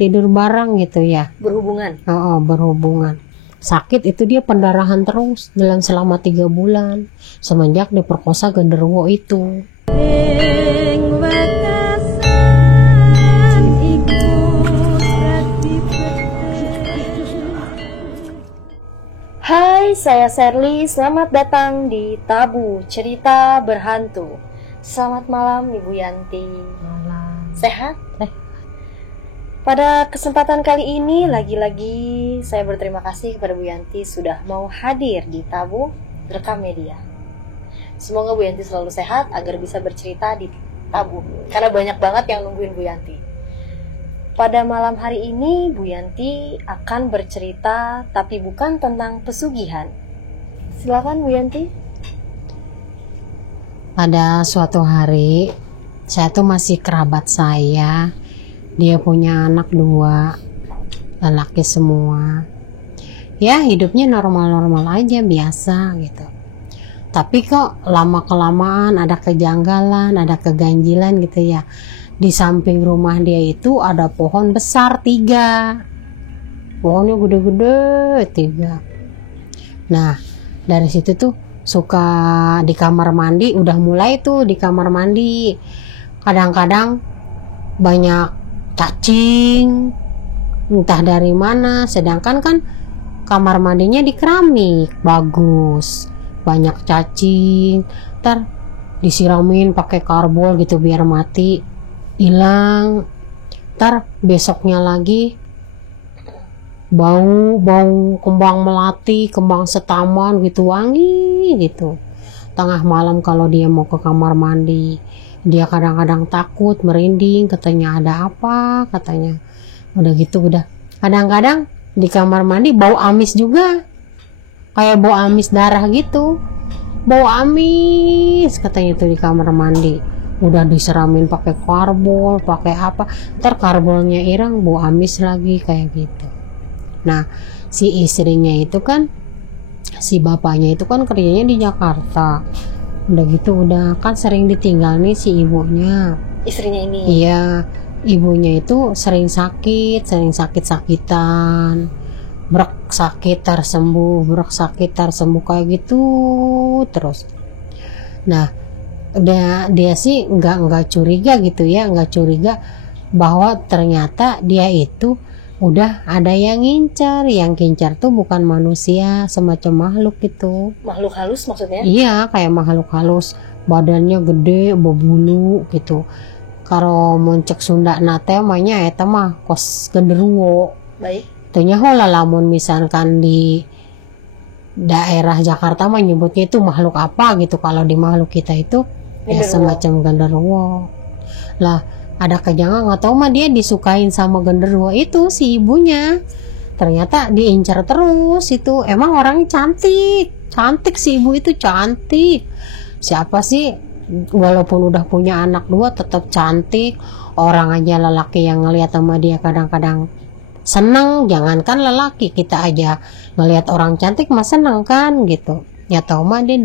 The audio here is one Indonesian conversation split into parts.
tidur bareng gitu ya. Berhubungan. Berhubungan. Sakit itu dia pendarahan terus selama 3 bulan semenjak diperkosa genderuwo itu. Hai, saya Sherly. Selamat datang di Tabu Cerita Berhantu. Selamat malam Ibu Yanti. Malam. Sehat? Pada kesempatan kali ini lagi-lagi saya berterima kasih kepada Bu Yanti sudah mau hadir di Tabu Rekam Media. Semoga Bu Yanti selalu sehat agar bisa bercerita di Tabu, karena banyak banget yang nungguin Bu Yanti. Pada malam hari ini Bu Yanti akan bercerita tapi bukan tentang pesugihan. Silakan Bu Yanti. Pada suatu hari saya tuh masih kerabat saya. Dia punya anak 2, lelaki semua. Ya hidupnya normal-normal aja, biasa gitu. Tapi kok lama-kelamaan ada kejanggalan, ada keganjilan gitu ya. Di samping rumah dia itu ada pohon besar 3. Pohonnya gede-gede 3. Nah dari situ tuh suka di kamar mandi, udah mulai tuh di kamar mandi kadang-kadang banyak cacing entah dari mana, sedangkan kan kamar mandinya di keramik bagus, banyak cacing. Ntar disiramin pakai karbol gitu biar mati, hilang. Ntar besoknya lagi bau kembang melati, kembang setaman gitu, wangi gitu. Tengah malam kalau dia mau ke kamar mandi, dia kadang-kadang takut, merinding, katanya ada apa, katanya. Udah gitu udah. Kadang-kadang di kamar mandi bau amis juga, kayak bau amis darah gitu, bau amis katanya itu di kamar mandi. Udah diseramin pakai karbol, pakai apa, ntar karbolnya hilang, bau amis lagi kayak gitu. Nah si istrinya itu kan, si bapaknya itu kan kerjanya di Jakarta. Udah gitu udah kan sering ditinggal nih si ibunya. Istrinya ini? Iya, ibunya itu sering sakit-sakitan, brek sakit tersembuh kayak gitu terus. Nah dia sih nggak curiga gitu ya, nggak curiga bahwa ternyata dia itu udah ada yang ngincar. Yang ngincar tuh bukan manusia, semacam makhluk gitu. Makhluk halus maksudnya? Iya, kayak makhluk halus, badannya gede, berbulu gitu. Kalau muncek Sunda nate namanya eta mah kos genderuwo. Baik. Tanya lah lamun misalkan di daerah Jakarta mah nyebutnya itu makhluk apa gitu. Kalau di makhluk kita itu ya semacam genderuwo. Lah ada kejanggalan, nggak tahu mah dia disukain sama genderuwo itu si ibunya. Ternyata diincar terus itu. Emang orangnya cantik si ibu itu, cantik. Siapa sih walaupun udah punya anak 2 tetap cantik. Orang aja lelaki yang ngelihat sama dia kadang-kadang seneng, jangankan lelaki, kita aja ngelihat orang cantik mah seneng kan gitu. Ya tahu mah dia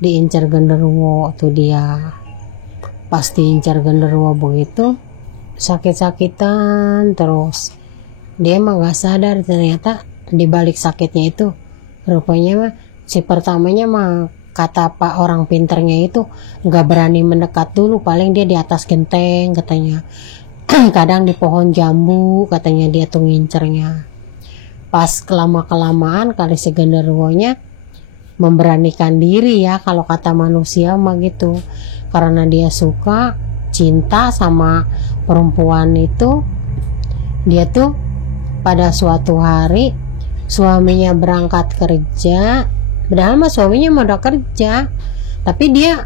diincar genderuwo tuh dia. Pasti incar genderuwo begitu, sakit-sakitan terus. Dia emang gak sadar ternyata di balik sakitnya itu rupanya mah si pertamanya mah kata pak orang pinternya itu gak berani mendekat dulu, paling dia di atas genteng katanya. Kadang di pohon jambu katanya dia tuh ngincernya. Pas kelama-kelamaan kali si genderuwonya memberanikan diri ya, kalau kata manusia mah gitu. Karena dia suka, cinta sama perempuan itu, dia tuh pada suatu hari suaminya berangkat kerja, padahal mah suaminya mau udah kerja, tapi dia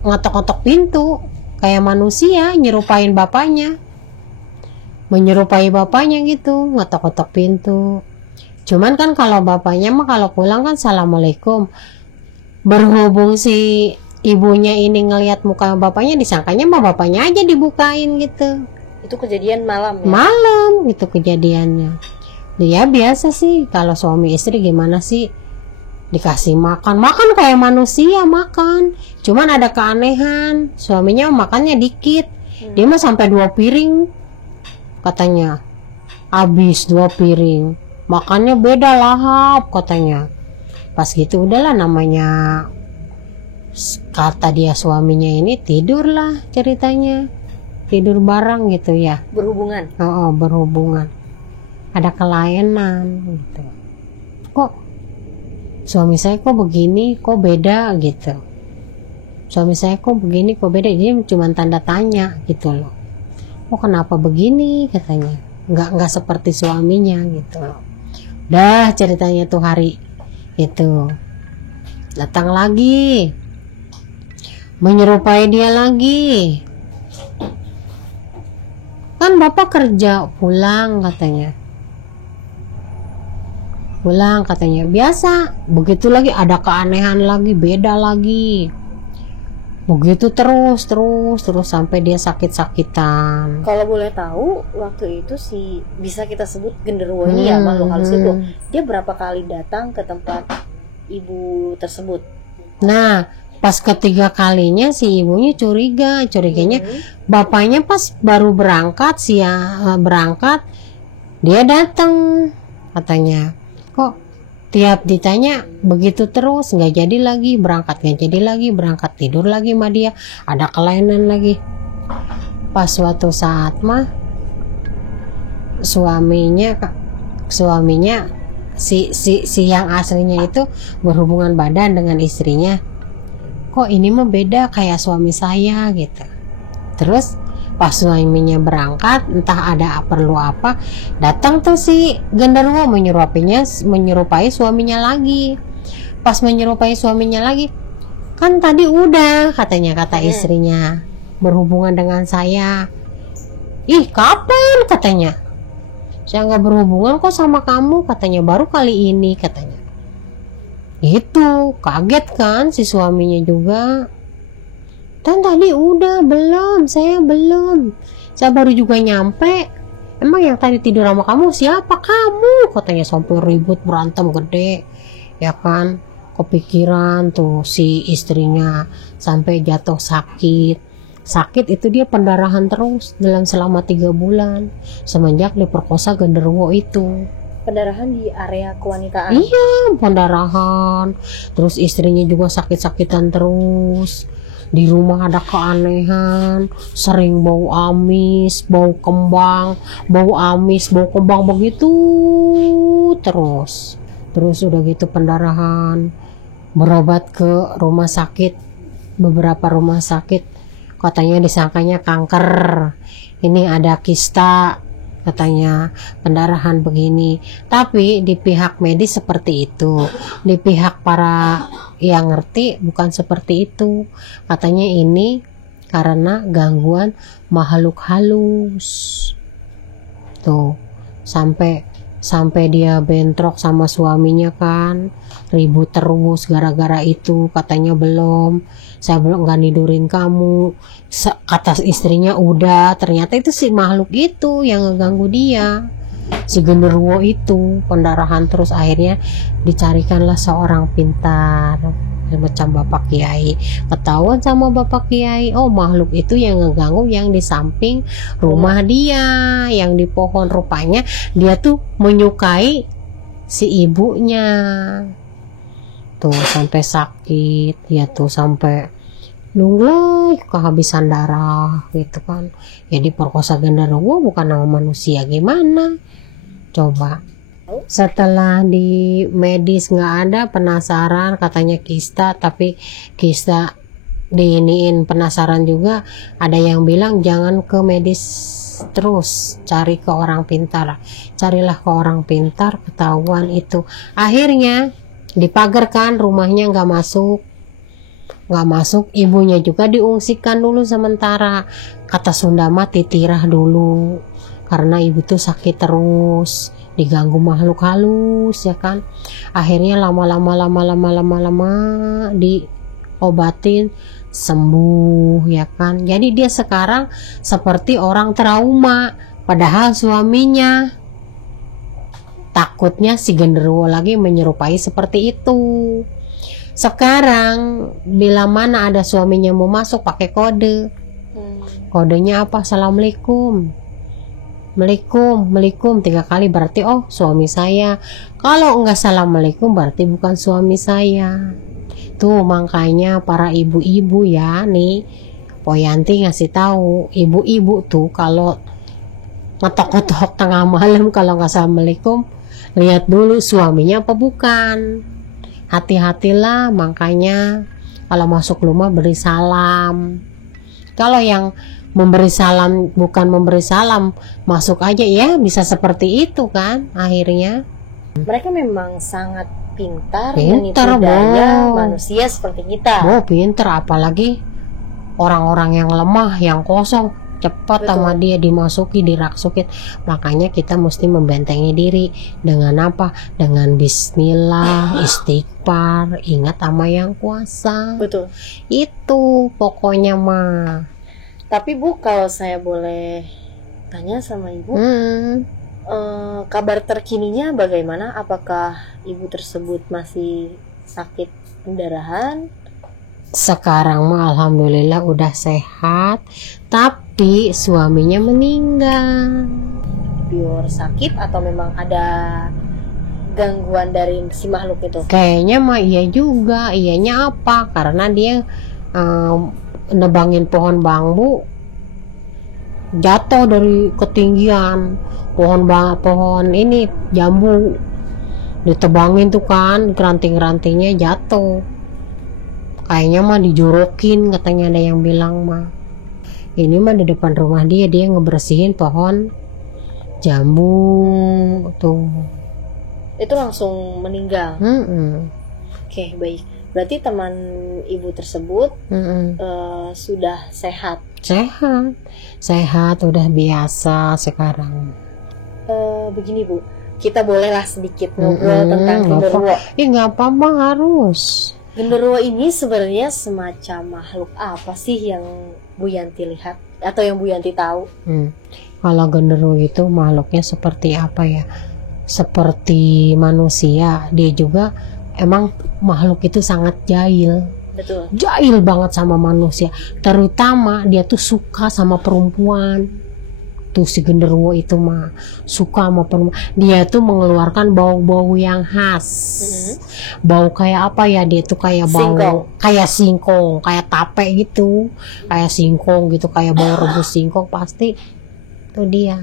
ngotok-ngotok pintu kayak manusia, menyerupai bapaknya gitu, ngotok-ngotok pintu. Cuman kan kalau bapaknya mah kalau pulang kan assalamualaikum. Berhubung si ibunya ini ngelihat muka bapaknya, disangkanya mah bapaknya aja dibukain gitu. Itu kejadian malam ya? Malam itu kejadiannya. Dia biasa sih kalau suami istri gimana sih, dikasih makan kayak manusia makan. Cuman ada keanehan, suaminya makannya dikit, dia mah sampai 2 piring katanya. Habis 2 piring. Makannya beda lahap katanya. Pas gitu udahlah, namanya kata dia suaminya ini tidurlah ceritanya. Tidur bareng gitu ya. Berhubungan. Oh, berhubungan. Ada kelainan gitu. Kok suami saya kok begini, kok beda gitu. Suami saya kok begini, kok beda. Dia cuma tanda tanya gitu loh. Oh kenapa begini katanya. Nggak seperti suaminya gitu loh. Dah ceritanya tuh hari itu. Datang lagi. Menyerupai dia lagi. Kan bapak kerja, pulang katanya. Pulang katanya. Biasa. Begitu lagi ada keanehan lagi, beda lagi. Begitu terus sampai dia sakit-sakitan. Kalau boleh tahu, waktu itu bisa kita sebut genderuwo ini ya, makhluk halus itu, dia berapa kali datang ke tempat ibu tersebut? Nah, pas ketiga kalinya si ibunya curiganya bapaknya pas baru berangkat berangkat dia datang katanya. Kok tiap ditanya begitu terus, nggak jadi lagi berangkat, tidur lagi sama dia, ada kelainan lagi. Pas suatu saat mah suaminya si yang aslinya itu berhubungan badan dengan istrinya. Kok ini mah beda kayak suami saya gitu. Terus pas suaminya berangkat, entah ada perlu apa, datang tuh si genderuwo menyerupai suaminya lagi. Pas menyerupai suaminya lagi, kan tadi udah katanya, kata istrinya, berhubungan dengan saya. Ih kapan katanya, saya nggak berhubungan kok sama kamu katanya, baru kali ini katanya. Itu kaget kan si suaminya juga. Dan tadi udah saya baru juga nyampe. Emang yang tadi tidur sama kamu siapa? Kamu katanya. Sampai ribut berantem gede ya kan. Kepikiran tuh si istrinya sampai jatuh sakit itu dia pendarahan terus selama 3 bulan semenjak diperkosa genderuwo itu. Pendarahan di area kewanitaan? Iya, pendarahan. Terus istrinya juga sakit-sakitan terus. Di rumah ada keanehan, sering bau amis, bau kembang begitu terus udah gitu pendarahan. Berobat ke rumah sakit, beberapa rumah sakit, katanya disangkanya kanker, ini ada kista katanya, pendarahan begini. Tapi di pihak medis seperti itu, di pihak para yang ngerti bukan seperti itu. Katanya ini karena gangguan makhluk halus tuh, sampai dia bentrok sama suaminya kan, ribut terus gara-gara itu. Katanya saya belum nggak nidurin kamu, kata istrinya udah. Ternyata itu si makhluk itu yang ngeganggu dia, si genderuwo itu, pendarahan terus. Akhirnya dicarikanlah seorang pintar macam Bapak Kiai, ketahuan sama Bapak Kiai, oh makhluk itu yang ngeganggu yang di samping rumah dia, yang di pohon. Rupanya dia tuh menyukai si ibunya tuh, sampai sakit ya tuh, sampai nunglai kehabisan darah gitu kan. Ya diperkosa genderuwo bukan nama manusia, gimana coba. Setelah di medis nggak ada, penasaran katanya kista, tapi kista diiniin penasaran juga. Ada yang bilang jangan ke medis terus, cari ke orang pintar. Carilah ke orang pintar, ketahuan itu. Akhirnya dipagarkan rumahnya, nggak masuk, ibunya juga diungsikan dulu sementara. Kata Sunda mah titirah dulu, karena ibu tuh sakit terus, diganggu makhluk halus ya kan. Akhirnya lama-lama diobatin, sembuh ya kan. Jadi dia sekarang seperti orang trauma, padahal suaminya takutnya si genderuwo lagi menyerupai seperti itu. Sekarang bila mana ada suaminya mau masuk pakai kode, kodenya apa? Assalamualaikum. Assalamualaikum 3 kali berarti oh suami saya. Kalau enggak assalamualaikum berarti bukan suami saya. Tuh makanya para ibu-ibu ya nih, Poyanti ngasih tahu ibu-ibu tuh kalau ngetok-ngetok tengah malam kalau nggak assalamualaikum, lihat dulu suaminya apa bukan. Hati-hatilah, makanya kalau masuk rumah beri salam. Kalau yang memberi salam bukan memberi salam, masuk aja ya bisa seperti itu kan akhirnya. Mereka memang sangat pintar Pintar, menipu daya Bo. manusia seperti kita. Oh pinter, apalagi orang-orang yang lemah, yang kosong, cepat Betul. sama dia dimasuki, dirasukin. Makanya kita mesti membentengi diri dengan apa? Dengan bismillah, istighfar, ingat sama yang kuasa. Betul. Itu pokoknya mah. Tapi Bu, kalau saya boleh tanya sama Ibu, kabar terkininya bagaimana? Apakah Ibu tersebut masih sakit pendarahan? Sekarang mah alhamdulillah udah sehat, tapi suaminya meninggal. Pure sakit atau memang ada gangguan dari si makhluk itu? Kayaknya mah iya juga. Iyanya apa? Karena dia nebangin pohon bambu, jatuh dari ketinggian. Pohon ini jambu ditebangin tuh kan, ranting-rantingnya jatuh. Kayaknya mah dijorokin, katanya ada yang bilang mah. Ini mah di depan rumah dia ngebersihin pohon jambu tuh. Itu langsung meninggal. Oke, baik. Berarti teman Ibu tersebut sudah sehat. Sehat udah biasa sekarang. Begini Bu, kita bolehlah sedikit ngobrol tentang genderuwo. Nggak apa-apa, harus. Genderuwo ini sebenarnya semacam makhluk apa sih yang Bu Yanti lihat atau yang Bu Yanti tahu? Kalau genderuwo itu makhluknya seperti apa ya? Seperti manusia, dia juga emang makhluk itu sangat jahil. Betul. Jahil banget sama manusia. Terutama dia tuh suka sama perempuan. Tuh si genderuwo itu mah suka sama perempuan. Dia tuh mengeluarkan bau-bau yang khas. Bau kayak apa ya? Dia tuh kayak bau kayak singkong, kayak tape gitu, kayak singkong gitu, kayak bau rebus singkong pasti. Tuh dia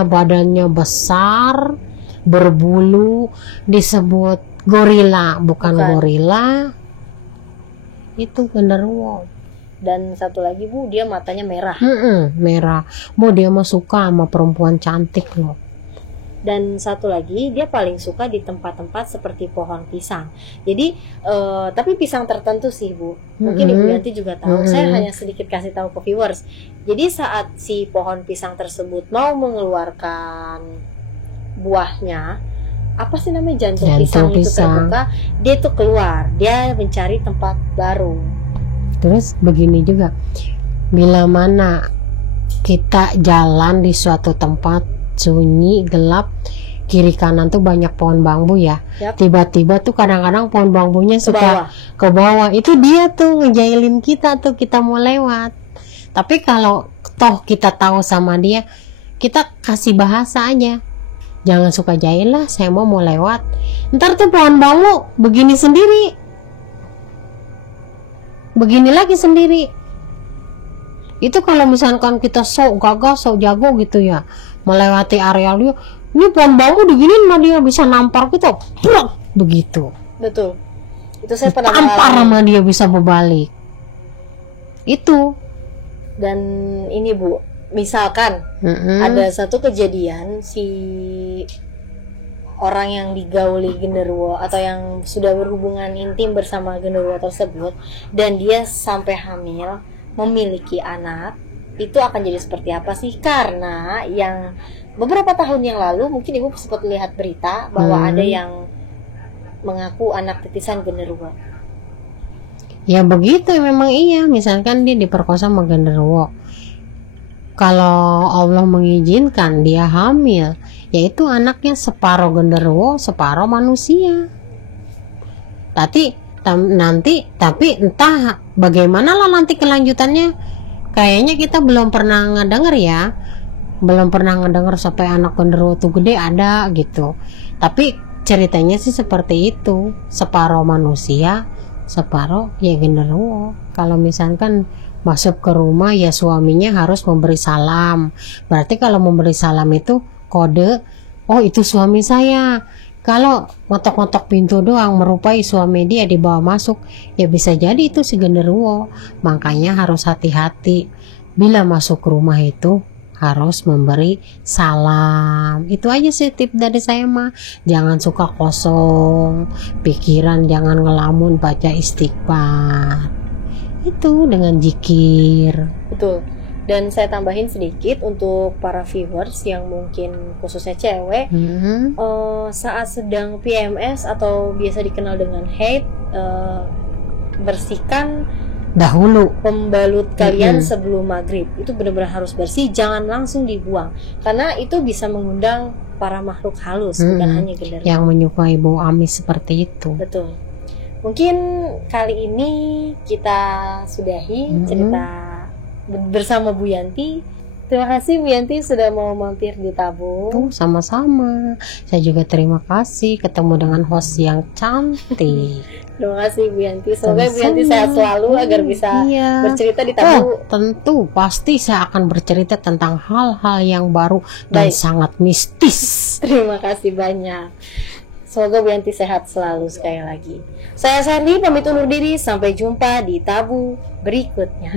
badannya besar, berbulu, disebut gorila, bukan gorila. Itu genderuwo. Dan satu lagi Bu, dia matanya merah. Merah. Mau dia mah suka sama perempuan cantik loh. Dan satu lagi, dia paling suka di tempat-tempat seperti pohon pisang. Jadi, tapi pisang tertentu sih Bu. Mungkin Ibu Yanti juga tahu. Saya hanya sedikit kasih tahu ke viewers. Jadi saat si pohon pisang tersebut mau mengeluarkan buahnya, apa sih namanya, jantung pisang itu terbuka, dia tuh keluar. Dia mencari tempat baru. Terus begini juga, bila mana kita jalan di suatu tempat sunyi, gelap, kiri kanan tuh banyak pohon bambu ya. Tiba-tiba tuh kadang-kadang pohon bambunya suka ke bawah. Itu dia tuh ngejailin kita tuh, kita mau lewat. Tapi kalau toh kita tahu sama dia, kita kasih bahasa aja. Jangan suka jahil lah, saya mau lewat. Ntar tuh pohon bambu begini sendiri. Begini lagi sendiri. Itu kalau misalkan kita sok gagah, sok jago gitu ya, melewati area dia, ini pohon bambu diginiin mah dia bisa nampar gitu, begitu. Betul. Itu saya pernah tampar sama dia bisa berbalik. Itu. Dan ini Bu, misalkan ada satu kejadian si orang yang digauli genderuwo atau yang sudah berhubungan intim bersama genderuwo tersebut dan dia sampai hamil, memiliki anak, itu akan jadi seperti apa sih? Karena yang beberapa tahun yang lalu mungkin Ibu sempat lihat berita bahwa ada yang mengaku anak titisan genderuwo. Ya begitu memang iya, misalkan dia diperkosa sama genderuwo. Kalau Allah mengizinkan dia hamil, yaitu anaknya separuh genderuwo, separuh manusia. Tapi entah bagaimana lah nanti kelanjutannya. Kayaknya kita belum pernah ngedenger ya belum pernah ngedenger sampai anak genderuwo tuh gede, ada gitu. Tapi ceritanya sih seperti itu, separuh manusia, separuh ya genderuwo. Kalau misalkan masuk ke rumah ya suaminya harus memberi salam. Berarti kalau memberi salam itu kode, oh itu suami saya. Kalau ngotok-ngotok pintu doang merupai suami dia dibawa masuk, ya bisa jadi itu si genderuwo. Makanya harus hati-hati bila masuk ke rumah itu, harus memberi salam. Itu aja sih tip dari saya mah. Jangan suka kosong pikiran, jangan ngelamun, baca istighfar. Itu dengan zikir. Betul. Dan saya tambahin sedikit untuk para viewers yang mungkin khususnya cewek, saat sedang PMS atau biasa dikenal dengan haid, bersihkan Dahulu pembalut kalian sebelum maghrib. Itu benar-benar harus bersih, jangan langsung dibuang, karena itu bisa mengundang para makhluk halus, bukan hanya genderuwo yang menyukai bau amis seperti itu. Betul. Mungkin kali ini kita sudahi cerita bersama Bu Yanti. Terima kasih Bu Yanti sudah mau mampir di Tabung. Sama-sama. Saya juga terima kasih ketemu dengan host yang cantik. Terima kasih Bu Yanti. Semoga Bu Yanti sehat selalu agar bisa bercerita di Tabung. Tentu pasti saya akan bercerita tentang hal-hal yang baru dan sangat mistis. Terima kasih banyak. Semoga Bu Yanti sehat selalu sekali lagi. Saya Sandy pamit undur diri, sampai jumpa di Tabu berikutnya.